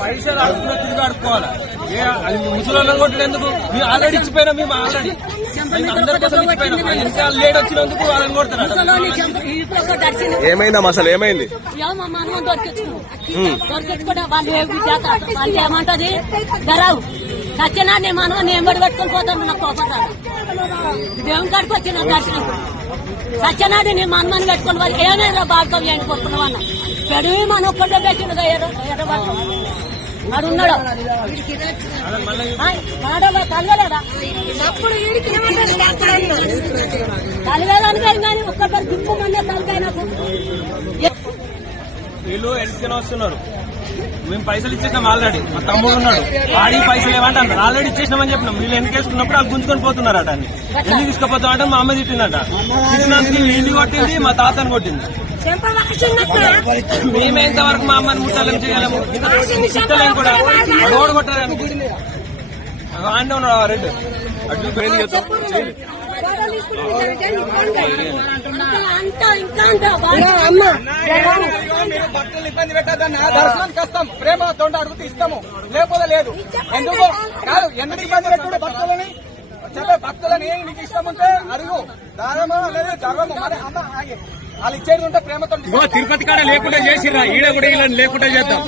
పైసలు అడుగుతున్నా తిరిగి అడుక్కోవాలి. అది ముసలి కొట్టడం ఎందుకు? మేము ఆల్రెడీ ఇచ్చిపోయినా, మేము ఆల్రెడీ అందరి కోసం ఇచ్చిపోయినా. ఇంకా లేట్ వచ్చినందుకు వాళ్ళని కొడతారు. ఏమైందమ్మా అసలు ఏమైంది? దొరికించుకుంటే వాళ్ళు ఏమంటది గరావు నచ్చినా నేను మనం నేను బడి పెట్టుకుని పోతాను. నాకు కోపడతాడు దేవుని కాడికి వచ్చిన దర్శనం సత్యనాథి నేను మనమని పెట్టుకుని వాళ్ళు ఏమైనా బాగా ఏంటి కొట్టుకున్నావు అన్న పెడివి మనం ఒక్కటే పెట్టినగా ఎర్రబాటు అడున్నాడు కలగలేదా కలగడానికి కానీ ఒక్కసారి దిక్కు మందే కలిగాయి నాకు. వీళ్ళు ఎల్సీలో వస్తున్నారు. మేము పైసలు ఇచ్చేసినాం ఆల్రెడీ. మా తమ్ముడు ఉన్నాడు, వాడికి పైసలు ఏమంటారు ఆల్రెడీ ఇచ్చేసినామని చెప్పినాం. వీళ్ళు ఎన్ని వేసుకున్నప్పుడు వాళ్ళు గుంజుకొని పోతున్నారట. అన్ని ఎన్ని తీసుకుపోతామంటే మా అమ్మ తిట్టిందట. తిట్టినందుకు ఇల్లు కొట్టింది, మా తాతను కొట్టింది. మేమే ఇంతవరకు మా అమ్మని ముట్టాలని చేయలేము. తిట్టలేము కూడా. రోడ్డు కొట్టారని ఆండే ఉన్నాడు రెడ్డి అడ్డు భక్తులు ఇబ్బంది పెట్టద్దని దర్శనానికి వస్తాం. ప్రేమతో అడుగుతూ ఇస్తాము, లేకపోతే లేదు. ఎందుకు కాదు, ఎందుకు ఇబ్బంది పెట్టుకుంటే భక్తులని చెప్పే భక్తులని నీకు ఇష్టం ఉంటే అడుగు. ధర్మం అనేది ధర్మము. మరి అమ్మ వాళ్ళు ఇచ్చేది ఉంటే ప్రేమతో. తిరుపతి కాడ లేకుండా చేసిరా, ఈడ కూడా ఇలా లేకుండా చేద్దాం.